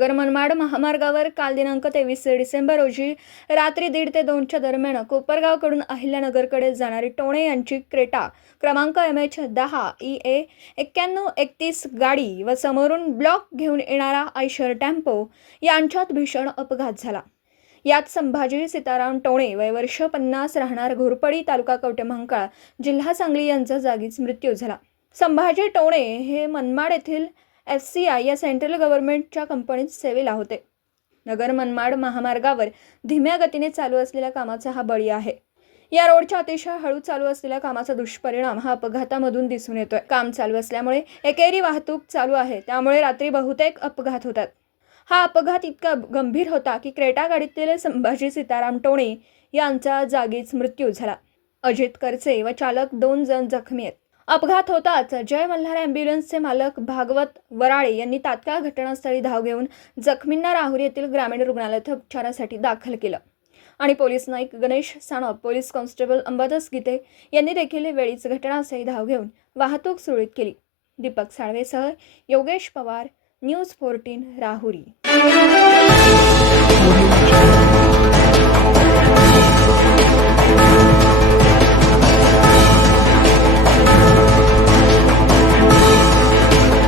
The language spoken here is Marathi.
नगर मनमाड महामार्गावर काल दिनांक 23 डिसेंबर रोजी रात्री 1:30 ते 2च्या दरम्यान कोपरगावकडून अहिल्यानगरकडे जाणारी टोणे यांची क्रेटा क्रमांक MH10 EA 9131 गाडी व समोरून ब्लॉक घेऊन येणारा आयशर टेम्पो यांच्यात भीषण अपघात झाला। यात संभाजी सीताराम टोणे वय वर्ष 50 राहणार घोरपडी तालुका कवठेमहांकाळ जिल्हा सांगली यांचा जागीच मृत्यू झाला। संभाजी टोणे हे मनमाड येथील FCI या सेंट्रल गव्हर्नमेंटच्या कंपनीत सेवेला होते। नगर मनमाड महामार्गावर धीम्या गतीने चालू असलेल्या कामाचा हा बळी आहे। या रोडच्या अतिशय हळू चालू असलेल्या कामाचा दुष्परिणाम हा अपघातामधून दिसून येतोय। काम चालू असल्यामुळे एकेरी वाहतूक चालू आहे, त्यामुळे रात्री बहुतेक अपघात होतात। हा अपघात इतका गंभीर होता की क्रेटा गाडीतील संभाजी सीताराम टोणे यांचा जागीच मृत्यू झाला। अजित करचे व चालक 2 जण जखमी आहेत। अपघात होताच जय मल्हार ॲम्ब्युलन्सचे मालक भागवत वराळे यांनी तात्काळ घटनास्थळी धाव घेऊन जखमींना राहुरी येथील ग्रामीण रुग्णालयात उपचारासाठी दाखल केलं आणि police Naik Ganesh Sanap, police constable Ambadas गीते यांनी देखील वेळीच घटनास्थळी धाव घेऊन वाहतूक सुरळीत केली। दीपक साळवेसह योगेश पवार, न्यूज 14 राहुरी।